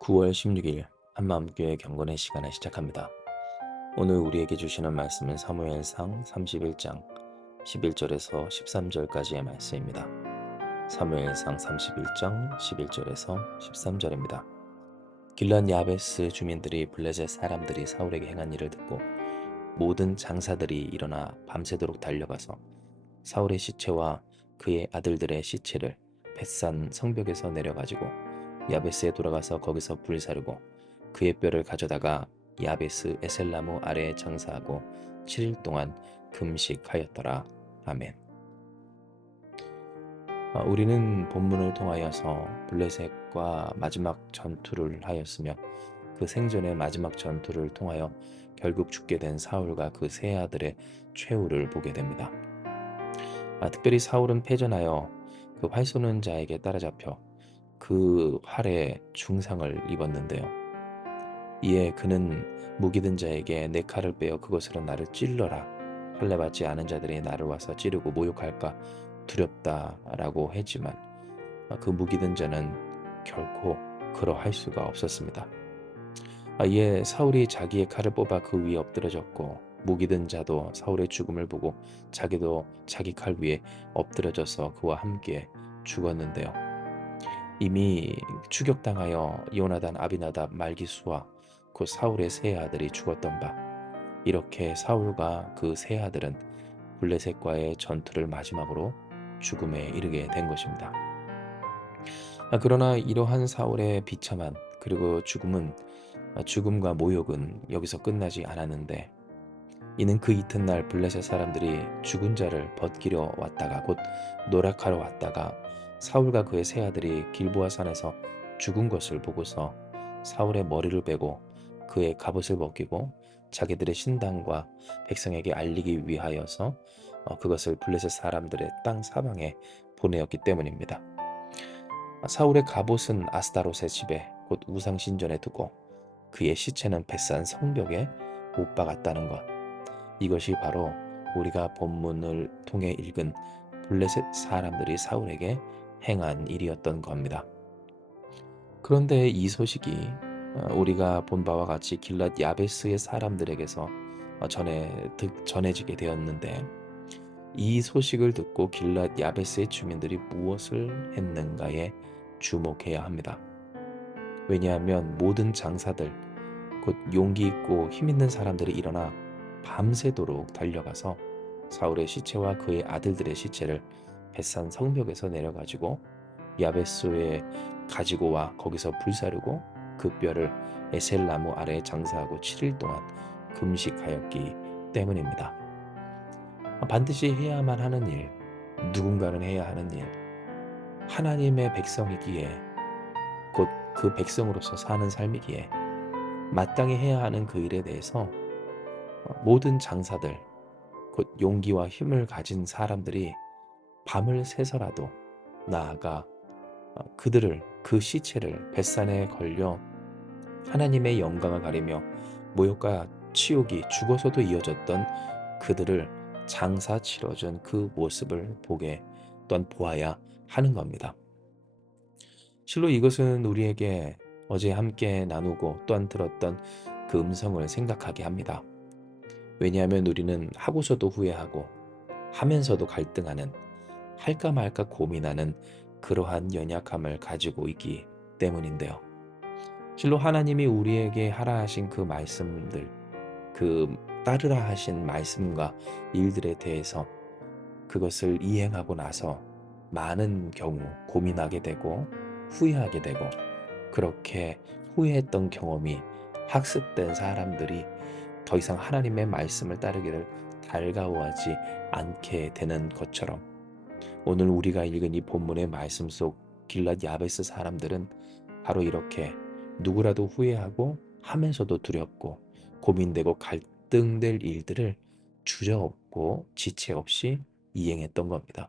9월 16일 한마음교회 경건의 시간을 시작합니다. 오늘 우리에게 주시는 말씀은 사무엘상 31장 11절에서 13절까지의 말씀입니다. 사무엘상 31장 11절에서 13절입니다. 길랏 야베스 주민들이 블레셋 사람들이 사울에게 행한 일을 듣고 모든 장사들이 일어나 밤새도록 달려가서 사울의 시체와 그의 아들들의 시체를 벳산 성벽에서 내려가지고 야베스에 돌아가서 거기서 불사르고 그의 뼈를 가져다가 야베스 에셀나무 아래에 장사하고 7일 동안 금식하였더라. 아멘. 우리는 본문을 통하여서 블레셋과 마지막 전투를 하였으며 그 생전의 마지막 전투를 통하여 결국 죽게 된 사울과 그 세 아들의 최후를 보게 됩니다. 특별히 사울은 패전하여 그 활 쏘는 자에게 따라잡혀 그 활에 중상을 입었는데요. 이에 그는 무기든 자에게 내 칼을 빼어 그것으로 나를 찔러라. 할례 받지 않은 자들이 나를 와서 찌르고 모욕할까 두렵다라고 했지만 그 무기든 자는 결코 그러할 수가 없었습니다. 이에 사울이 자기의 칼을 뽑아 그 위에 엎드려졌고 무기든 자도 사울의 죽음을 보고 자기도 자기 칼 위에 엎드려져서 그와 함께 죽었는데요. 이미 추격당하여 요나단, 아비나답, 말기수와 그 사울의 세 아들이 죽었던 바, 이렇게 사울과 그 세 아들은 블레셋과의 전투를 마지막으로 죽음에 이르게 된 것입니다. 그러나 이러한 사울의 비참한 그리고 죽음과 모욕은 여기서 끝나지 않았는데, 이는 그 이튿날 블레셋 사람들이 죽은 자를 벗기려 왔다가 곧 노력하러 왔다가 사울과 그의 세 아들이 길보아 산에서 죽은 것을 보고서 사울의 머리를 베고 그의 갑옷을 벗기고 자기들의 신당과 백성에게 알리기 위하여서 그것을 블레셋 사람들의 땅 사방에 보내었기 때문입니다. 사울의 갑옷은 아스타롯의 집에 곧 우상 신전에 두고 그의 시체는 벳산 성벽에 못 박았다는 것, 이것이 바로 우리가 본문을 통해 읽은 블레셋 사람들이 사울에게 행한 일이었던 겁니다. 그런데 이 소식이 우리가 본 바와 같이 길랏 야베스의 사람들에게서 전해지게 되었는데, 이 소식을 듣고 길랏 야베스의 주민들이 무엇을 했는가에 주목해야 합니다. 왜냐하면 모든 장사들, 곧 용기 있고 힘 있는 사람들이 일어나 밤새도록 달려가서 사울의 시체와 그의 아들들의 시체를 벳산 성벽에서 내려가지고 야베스에 가지고 와 거기서 불사르고 그 뼈를 에셀나무 아래에 장사하고 7일 동안 금식하였기 때문입니다. 반드시 해야만 하는 일, 누군가는 해야 하는 일, 하나님의 백성이기에 곧 그 백성으로서 사는 삶이기에 마땅히 해야 하는 그 일에 대해서 모든 장사들, 곧 용기와 힘을 가진 사람들이 밤을 새서라도 나아가 그들을, 그 시체를 벳산에 걸려 하나님의 영광을 가리며 모욕과 치욕이 죽어서도 이어졌던 그들을 장사 치러준 그 모습을 보게 또한 보아야 하는 겁니다. 실로 이것은 우리에게 어제 함께 나누고 또한 들었던 그 음성을 생각하게 합니다. 왜냐하면 우리는 하고서도 후회하고 하면서도 갈등하는, 할까 말까 고민하는 그러한 연약함을 가지고 있기 때문인데요. 실로 하나님이 우리에게 하라 하신 그 말씀들, 그 따르라 하신 말씀과 일들에 대해서 그것을 이행하고 나서 많은 경우 고민하게 되고 후회하게 되고, 그렇게 후회했던 경험이 학습된 사람들이 더 이상 하나님의 말씀을 따르기를 달가워하지 않게 되는 것처럼, 오늘 우리가 읽은 이 본문의 말씀 속 길랏 야베스 사람들은 바로 이렇게 누구라도 후회하고 하면서도 두렵고 고민되고 갈등될 일들을 주저없고 지체 없이 이행했던 겁니다.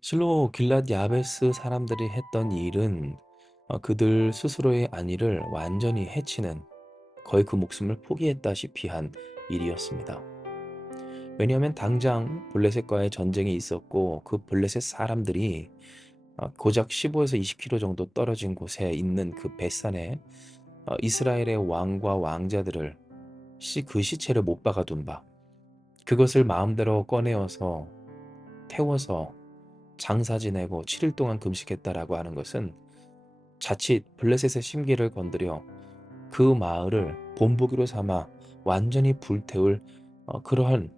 실로 길랏 야베스 사람들이 했던 일은 그들 스스로의 안위를 완전히 해치는, 거의 그 목숨을 포기했다시피 한 일이었습니다. 왜냐하면 당장 블레셋과의 전쟁이 있었고 그 블레셋 사람들이 고작 15에서 20km 정도 떨어진 곳에 있는 그 벳산에 이스라엘의 왕과 왕자들을 그 시체를 못 박아 둔 바, 그것을 마음대로 꺼내어서 태워서 장사 지내고 7일 동안 금식했다라고 하는 것은 자칫 블레셋의 심기를 건드려 그 마을을 본보기로 삼아 완전히 불태울 그러한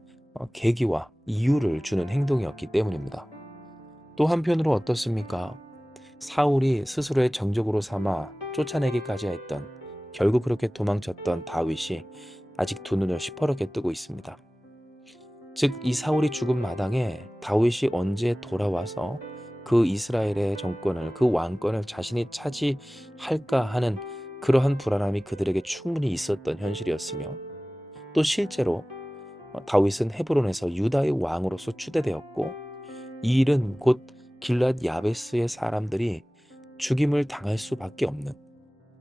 계기와 이유를 주는 행동이었기 때문입니다. 또 한편으로 어떻습니까? 사울이 스스로의 정적으로 삼아 쫓아내기까지 했던, 결국 그렇게 도망쳤던 다윗이 아직 두 눈을 시퍼렇게 뜨고 있습니다. 즉, 이 사울이 죽은 마당에 다윗이 언제 돌아와서 그 이스라엘의 정권을, 그 왕권을 자신이 차지할까 하는 그러한 불안함이 그들에게 충분히 있었던 현실이었으며, 또 실제로 다윗은 헤브론에서 유다의 왕으로서 추대되었고, 이 일은 곧 길랏 야베스의 사람들이 죽임을 당할 수밖에 없는,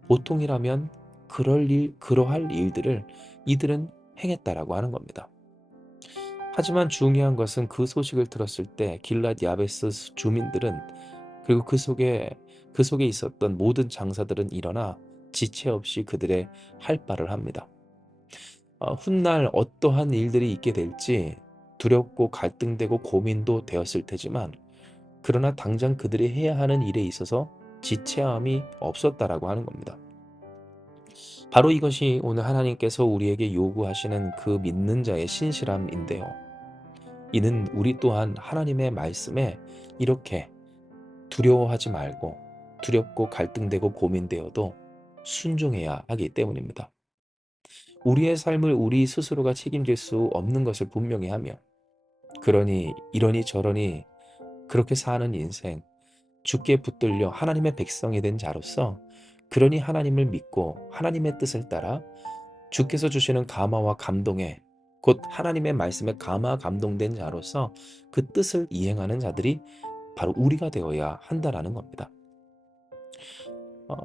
보통이라면 그러할 일들을 이들은 행했다라고 하는 겁니다. 하지만 중요한 것은 그 소식을 들었을 때 길랏 야베스 주민들은, 그리고 그 속에 있었던 모든 장사들은 일어나 지체 없이 그들의 할 바를 합니다. 훗날 어떠한 일들이 있게 될지 두렵고 갈등되고 고민도 되었을 테지만, 그러나 당장 그들이 해야 하는 일에 있어서 지체함이 없었다라고 하는 겁니다. 바로 이것이 오늘 하나님께서 우리에게 요구하시는 그 믿는 자의 신실함인데요. 이는 우리 또한 하나님의 말씀에 이렇게 두려워하지 말고, 두렵고 갈등되고 고민되어도 순종해야 하기 때문입니다. 우리의 삶을 우리 스스로가 책임질 수 없는 것을 분명히 하며, 그러니 이러니 저러니 그렇게 사는 인생, 주께 붙들려 하나님의 백성이 된 자로서, 그러니 하나님을 믿고 하나님의 뜻을 따라 주께서 주시는 감화와 감동에, 곧 하나님의 말씀에 감화 감동된 자로서 그 뜻을 이행하는 자들이 바로 우리가 되어야 한다라는 겁니다.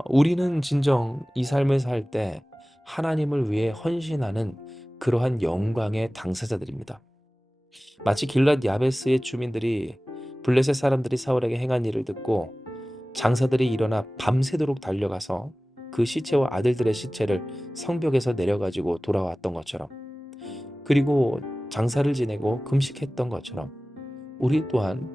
우리는 진정 이 삶을 살 때 하나님을 위해 헌신하는 그러한 영광의 당사자들입니다. 마치 길랏 야베스의 주민들이, 블레셋 사람들이 사울에게 행한 일을 듣고 장사들이 일어나 밤새도록 달려가서 그 시체와 아들들의 시체를 성벽에서 내려가지고 돌아왔던 것처럼, 그리고 장사를 지내고 금식했던 것처럼, 우리 또한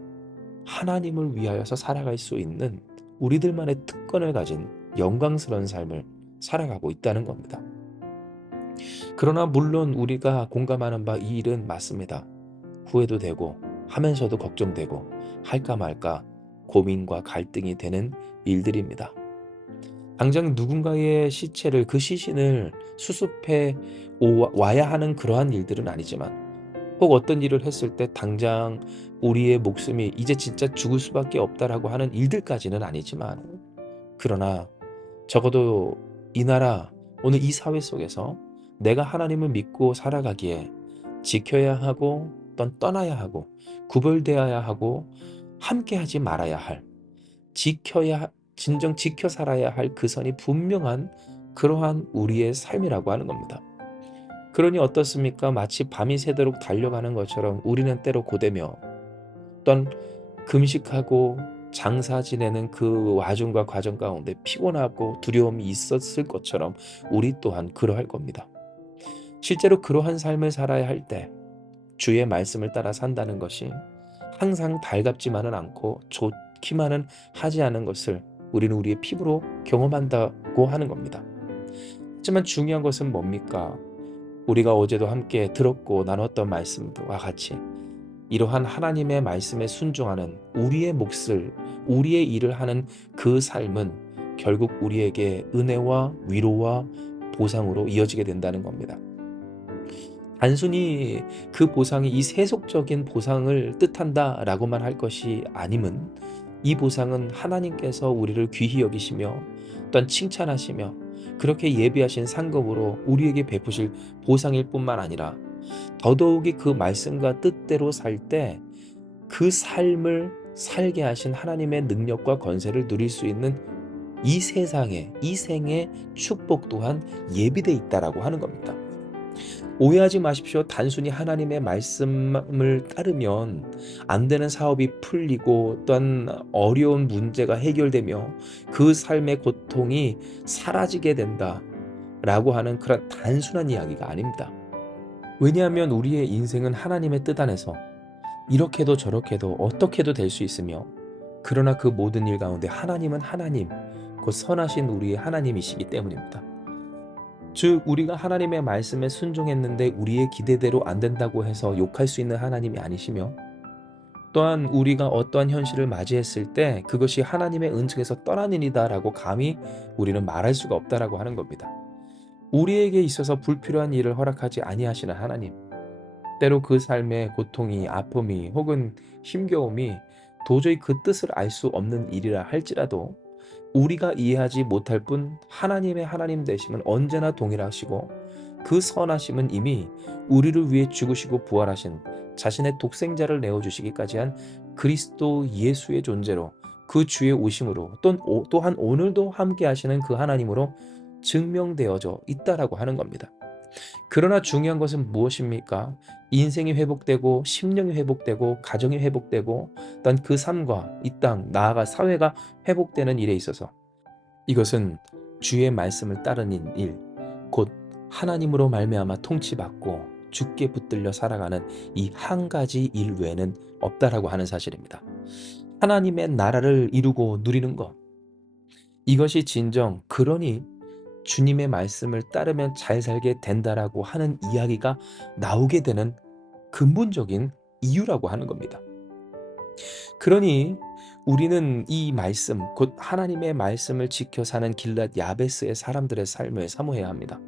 하나님을 위하여서 살아갈 수 있는 우리들만의 특권을 가진 영광스러운 삶을 살아가고 있다는 겁니다. 그러나 물론 우리가 공감하는 바 이 일은 맞습니다. 후회도 되고 하면서도 걱정되고 할까 말까 고민과 갈등이 되는 일들입니다. 당장 누군가의 시체를, 그 시신을 수습해 와야 하는 그러한 일들은 아니지만, 혹 어떤 일을 했을 때 당장 우리의 목숨이 이제 진짜 죽을 수밖에 없다라고 하는 일들까지는 아니지만, 그러나 적어도 이 나라, 오늘 이 사회 속에서 내가 하나님을 믿고 살아가기에 지켜야 하고 또 떠나야 하고 구별되어야 하고 함께하지 말아야 할, 진정 지켜 살아야 할 그 선이 분명한 그러한 우리의 삶이라고 하는 겁니다. 그러니 어떻습니까? 마치 밤이 새도록 달려가는 것처럼 우리는 때로 고되며, 또한 금식하고 장사 지내는 그 와중과 과정 가운데 피곤하고 두려움이 있었을 것처럼 우리 또한 그러할 겁니다. 실제로 그러한 삶을 살아야 할 때 주의 말씀을 따라 산다는 것이 항상 달갑지만은 않고 좋기만은 하지 않은 것을 우리는 우리의 피부로 경험한다고 하는 겁니다. 하지만 중요한 것은 뭡니까? 우리가 어제도 함께 들었고 나눴던 말씀과 같이 이러한 하나님의 말씀에 순종하는 우리의 몫을, 우리의 일을 하는 그 삶은 결국 우리에게 은혜와 위로와 보상으로 이어지게 된다는 겁니다. 단순히 그 보상이 이 세속적인 보상을 뜻한다라고만 할 것이 아님은, 이 보상은 하나님께서 우리를 귀히 여기시며 또한 칭찬하시며 그렇게 예비하신 상급으로 우리에게 베푸실 보상일 뿐만 아니라, 더더욱이 그 말씀과 뜻대로 살 때 그 삶을 살게 하신 하나님의 능력과 권세를 누릴 수 있는 이 세상에, 이 생의 축복 또한 예비되어 있다라고 하는 겁니다. 오해하지 마십시오. 단순히 하나님의 말씀을 따르면 안 되는 사업이 풀리고 또한 어려운 문제가 해결되며 그 삶의 고통이 사라지게 된다라고 하는 그런 단순한 이야기가 아닙니다. 왜냐하면 우리의 인생은 하나님의 뜻 안에서 이렇게도 저렇게도 어떻게도 될 수 있으며, 그러나 그 모든 일 가운데 하나님은 하나님, 곧 선하신 우리의 하나님이시기 때문입니다. 즉 우리가 하나님의 말씀에 순종했는데 우리의 기대대로 안 된다고 해서 욕할 수 있는 하나님이 아니시며, 또한 우리가 어떠한 현실을 맞이했을 때 그것이 하나님의 은총에서 떠난 일이다라고 감히 우리는 말할 수가 없다라고 하는 겁니다. 우리에게 있어서 불필요한 일을 허락하지 아니하시는 하나님, 때로 그 삶의 고통이, 아픔이 혹은 힘겨움이 도저히 그 뜻을 알 수 없는 일이라 할지라도 우리가 이해하지 못할 뿐 하나님의 하나님 되심은 언제나 동일하시고, 그 선하심은 이미 우리를 위해 죽으시고 부활하신 자신의 독생자를 내어주시기까지 한 그리스도 예수의 존재로, 그 주의 오심으로, 또한 오늘도 함께 하시는 그 하나님으로 증명되어져 있다라고 하는 겁니다. 그러나 중요한 것은 무엇입니까? 인생이 회복되고 심령이 회복되고 가정이 회복되고 또한 그 삶과 이 땅 나아가 사회가 회복되는 일에 있어서 이것은 주의 말씀을 따르는 일, 곧 하나님으로 말미암아 통치받고 주께 붙들려 살아가는 이 한 가지 일 외에는 없다라고 하는 사실입니다. 하나님의 나라를 이루고 누리는 것, 이것이 진정, 그러니 주님의 말씀을 따르면 잘 살게 된다라고 하는 이야기가 나오게 되는 근본적인 이유라고 하는 겁니다. 그러니 우리는 이 말씀, 곧 하나님의 말씀을 지켜 사는 길랏 야베스의 사람들의 삶을 사모해야 합니다.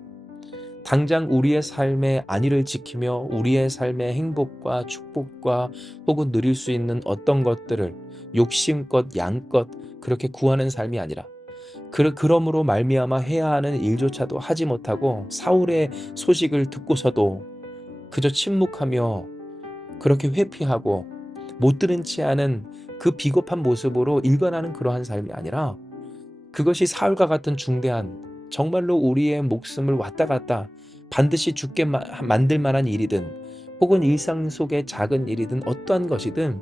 당장 우리의 삶의 안위를 지키며 우리의 삶의 행복과 축복과 혹은 누릴 수 있는 어떤 것들을 욕심껏 양껏 그렇게 구하는 삶이 아니라, 그러므로 말미암아 해야 하는 일조차도 하지 못하고 사울의 소식을 듣고서도 그저 침묵하며 그렇게 회피하고 못 들은 채 하는 그 비겁한 모습으로 일관하는 그러한 삶이 아니라, 그것이 사울과 같은 중대한, 정말로 우리의 목숨을 왔다 갔다 반드시 죽게 만들 만한 일이든 혹은 일상 속의 작은 일이든 어떠한 것이든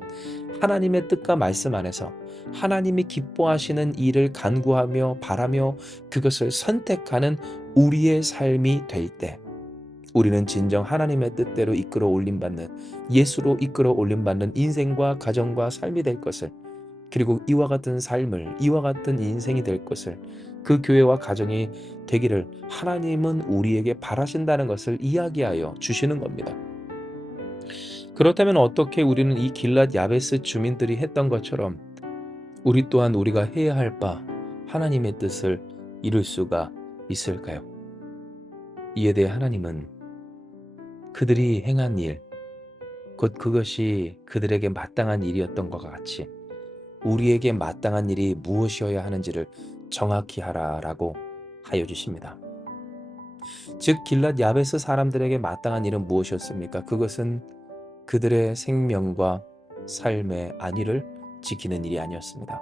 하나님의 뜻과 말씀 안에서 하나님이 기뻐하시는 일을 간구하며 바라며 그것을 선택하는 우리의 삶이 될 때, 우리는 진정 하나님의 뜻대로 이끌어 올림받는, 예수로 이끌어 올림받는 인생과 가정과 삶이 될 것을, 그리고 이와 같은 삶을, 이와 같은 인생이 될 것을, 그 교회와 가정이 되기를 하나님은 우리에게 바라신다는 것을 이야기하여 주시는 겁니다. 그렇다면 어떻게 우리는 이 길랏 야베스 주민들이 했던 것처럼 우리 또한 우리가 해야 할 바 하나님의 뜻을 이룰 수가 있을까요? 이에 대해 하나님은 그들이 행한 일, 곧 그것이 그들에게 마땅한 일이었던 것과 같이 우리에게 마땅한 일이 무엇이어야 하는지를 정확히 하라라고 하여 주십니다. 즉 길랏 야베스 사람들에게 마땅한 일은 무엇이었습니까? 그것은 그들의 생명과 삶의 안위를 지키는 일이 아니었습니다.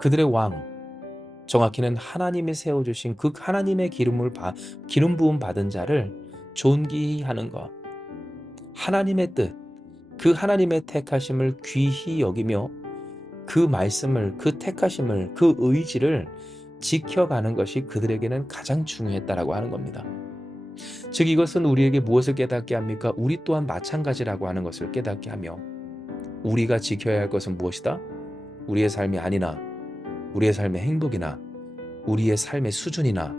그들의 왕, 정확히는 하나님이 세워주신 그 하나님의 기름 부음 받은 자를 존귀하는 것, 하나님의 뜻, 그 하나님의 택하심을 귀히 여기며 그 말씀을, 그 택하심을, 그 의지를 지켜가는 것이 그들에게는 가장 중요했다라고 하는 겁니다. 즉 이것은 우리에게 무엇을 깨닫게 합니까? 우리 또한 마찬가지라고 하는 것을 깨닫게 하며, 우리가 지켜야 할 것은 무엇이다? 우리의 삶이 아니나 우리의 삶의 행복이나 우리의 삶의 수준이나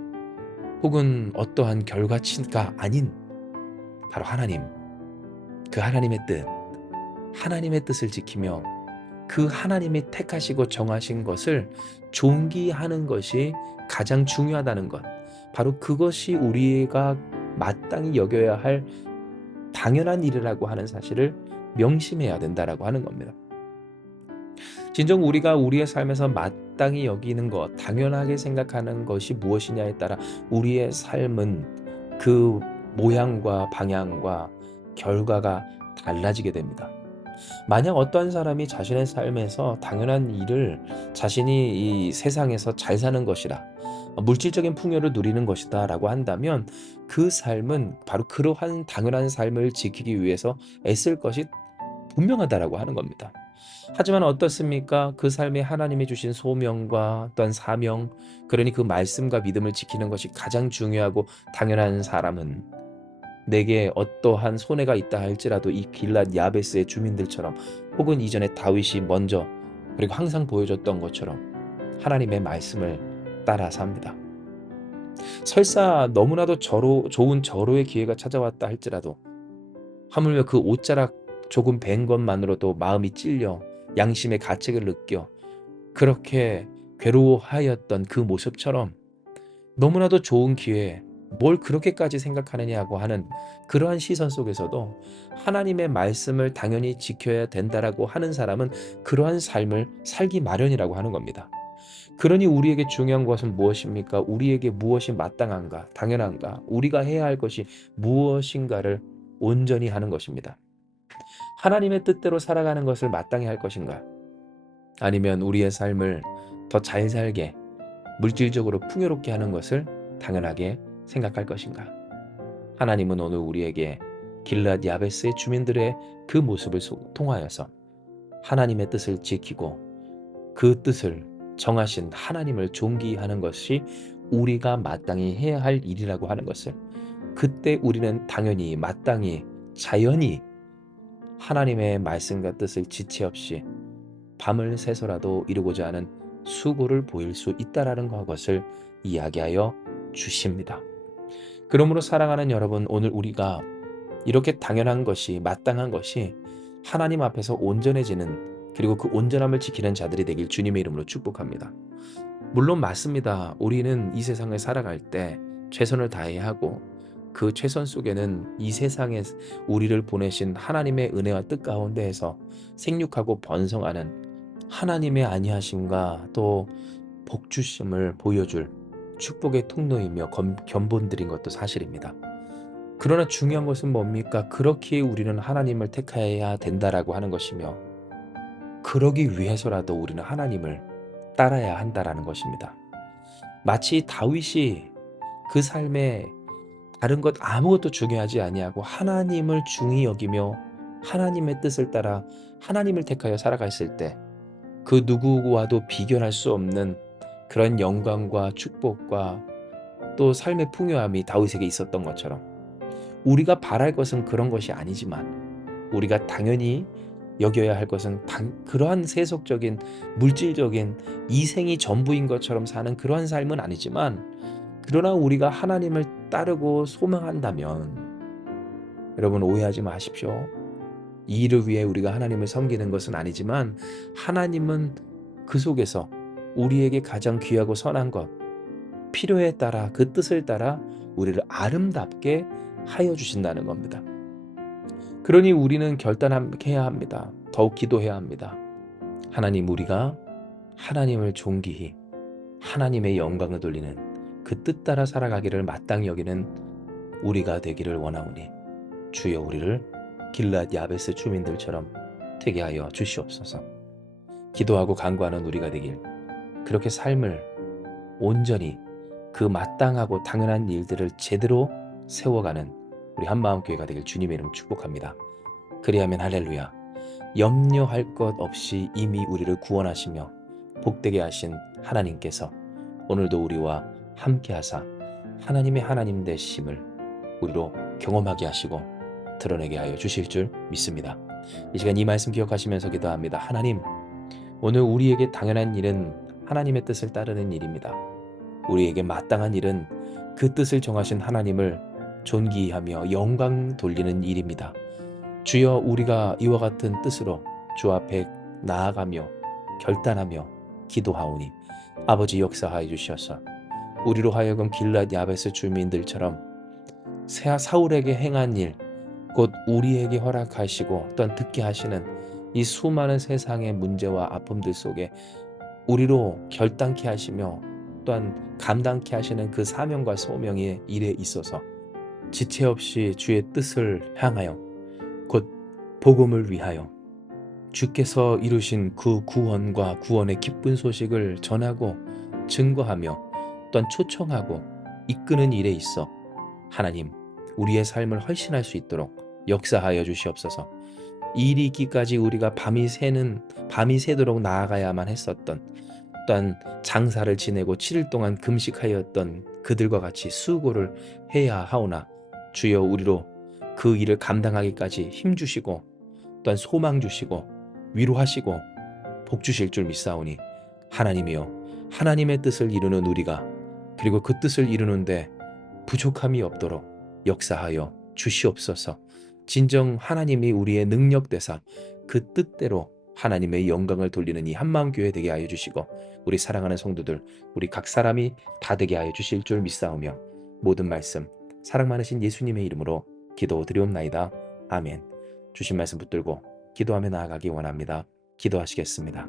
혹은 어떠한 결과치가 아닌 바로 하나님, 그 하나님의 뜻, 하나님의 뜻을 지키며 그 하나님이 택하시고 정하신 것을 존귀하는 것이 가장 중요하다는 것, 바로 그것이 우리가 마땅히 여겨야 할 당연한 일이라고 하는 사실을 명심해야 된다라고 하는 겁니다. 진정 우리가 우리의 삶에서 마땅히 여기는 것, 당연하게 생각하는 것이 무엇이냐에 따라 우리의 삶은 그 모양과 방향과 결과가 달라지게 됩니다. 만약 어떠한 사람이 자신의 삶에서 당연한 일을 자신이 이 세상에서 잘 사는 것이라 물질적인 풍요를 누리는 것이다라고 한다면 그 삶은 바로 그러한 당연한 삶을 지키기 위해서 애쓸 것이 분명하다라고 하는 겁니다. 하지만 어떻습니까? 그 삶에 하나님이 주신 소명과 또한 사명, 그러니 그 말씀과 믿음을 지키는 것이 가장 중요하고 당연한 사람은 내게 어떠한 손해가 있다 할지라도 이 길랏 야베스의 주민들처럼 혹은 이전에 다윗이 먼저 그리고 항상 보여줬던 것처럼 하나님의 말씀을 따라 삽니다. 설사 너무나도 좋은 절호의 기회가 찾아왔다 할지라도 하물며 그 옷자락 조금 벤 것만으로도 마음이 찔려 양심의 가책을 느껴 그렇게 괴로워하였던 그 모습처럼 너무나도 좋은 기회에 뭘 그렇게까지 생각하느냐고 하는 그러한 시선 속에서도 하나님의 말씀을 당연히 지켜야 된다라고 하는 사람은 그러한 삶을 살기 마련이라고 하는 겁니다. 그러니 우리에게 중요한 것은 무엇입니까? 우리에게 무엇이 마땅한가, 당연한가, 우리가 해야 할 것이 무엇인가를 온전히 하는 것입니다. 하나님의 뜻대로 살아가는 것을 마땅히 할 것인가? 아니면 우리의 삶을 더 잘 살게, 물질적으로 풍요롭게 하는 것을 당연하게 생각할 것인가? 하나님은 오늘 우리에게 길랏 야베스의 주민들의 그 모습을 통하여서 하나님의 뜻을 지키고 그 뜻을 정하신 하나님을 존귀하는 것이 우리가 마땅히 해야 할 일이라고 하는 것을, 그때 우리는 당연히 마땅히 자연히 하나님의 말씀과 뜻을 지체 없이 밤을 새서라도 이루고자 하는 수고를 보일 수 있다라는 것을 이야기하여 주십니다. 그러므로 사랑하는 여러분, 오늘 우리가 이렇게 당연한 것이, 마땅한 것이 하나님 앞에서 온전해지는, 그리고 그 온전함을 지키는 자들이 되길 주님의 이름으로 축복합니다. 물론 맞습니다. 우리는 이 세상을 살아갈 때 최선을 다해야 하고 그 최선 속에는 이 세상에 우리를 보내신 하나님의 은혜와 뜻 가운데에서 생육하고 번성하는 하나님의 안위하심과 또 복주심을 보여줄 축복의 통로이며 견본들인 것도 사실입니다. 그러나 중요한 것은 뭡니까? 그렇게 우리는 하나님을 택해야 된다라고 하는 것이며, 그러기 위해서라도 우리는 하나님을 따라야 한다라는 것입니다. 마치 다윗이 그 삶에 다른 것 아무것도 중요하지 아니하고 하나님을 중히 여기며 하나님의 뜻을 따라 하나님을 택하여 살아갔을 때 그 누구와도 비교할 수 없는 그런 영광과 축복과 또 삶의 풍요함이 다윗에게 있었던 것처럼, 우리가 바랄 것은 그런 것이 아니지만 우리가 당연히 여겨야 할 것은 그러한 세속적인 물질적인 이생이 전부인 것처럼 사는 그러한 삶은 아니지만, 그러나 우리가 하나님을 따르고 소망한다면, 여러분 오해하지 마십시오. 이 일을 위해 우리가 하나님을 섬기는 것은 아니지만 하나님은 그 속에서 우리에게 가장 귀하고 선한 것, 필요에 따라 그 뜻을 따라 우리를 아름답게 하여 주신다는 겁니다. 그러니 우리는 결단해야 합니다. 더욱 기도해야 합니다. 하나님, 우리가 하나님을 존귀히 하나님의 영광을 돌리는 그 뜻 따라 살아가기를 마땅히 여기는 우리가 되기를 원하오니 주여 우리를 길랏 야베스 주민들처럼 되게 하여 주시옵소서. 기도하고 간구하는 우리가 되길, 그렇게 삶을 온전히 그 마땅하고 당연한 일들을 제대로 세워가는 우리 한마음교회가 되길 주님의 이름 축복합니다. 그리하면 할렐루야, 염려할 것 없이 이미 우리를 구원하시며 복되게 하신 하나님께서 오늘도 우리와 함께하사 하나님의 하나님 되심을 우리로 경험하게 하시고 드러내게 하여 주실 줄 믿습니다. 이 시간 이 말씀 기억하시면서 기도합니다. 하나님, 오늘 우리에게 당연한 일은 하나님의 뜻을 따르는 일입니다. 우리에게 마땅한 일은 그 뜻을 정하신 하나님을 존귀하며 영광 돌리는 일입니다. 주여, 우리가 이와 같은 뜻으로 주 앞에 나아가며 결단하며 기도하오니 아버지 역사하여 주셔서 우리로 하여금 길랏 야베스 주민들처럼 사울에게 행한 일, 곧 우리에게 허락하시고 또한 듣게 하시는 이 수많은 세상의 문제와 아픔들 속에 우리로 결단케 하시며 또한 감당케 하시는 그 사명과 소명의 일에 있어서 지체 없이 주의 뜻을 향하여 곧 복음을 위하여 주께서 이루신 그 구원과 구원의 기쁜 소식을 전하고 증거하며 또한 초청하고 이끄는 일에 있어 하나님, 우리의 삶을 헌신할 수 있도록 역사하여 주시옵소서. 이 일이 있기까지 우리가 밤이 새도록 나아가야만 했었던, 또한 장사를 지내고 7일 동안 금식하였던 그들과 같이 수고를 해야 하오나 주여, 우리로 그 일을 감당하기까지 힘 주시고 또한 소망 주시고 위로하시고 복 주실 줄 믿사오니 하나님이여, 하나님의 뜻을 이루는 우리가, 그리고 그 뜻을 이루는데 부족함이 없도록 역사하여 주시옵소서. 진정 하나님이 우리의 능력 되사 그 뜻대로 하나님의 영광을 돌리는 이 한마음교회 되게 하여 주시고, 우리 사랑하는 성도들, 우리 각 사람이 다 되게 하여 주실 줄 믿사오며, 모든 말씀 사랑 많으신 예수님의 이름으로 기도드리옵나이다. 아멘. 주신 말씀 붙들고 기도하며 나아가기 원합니다. 기도하시겠습니다.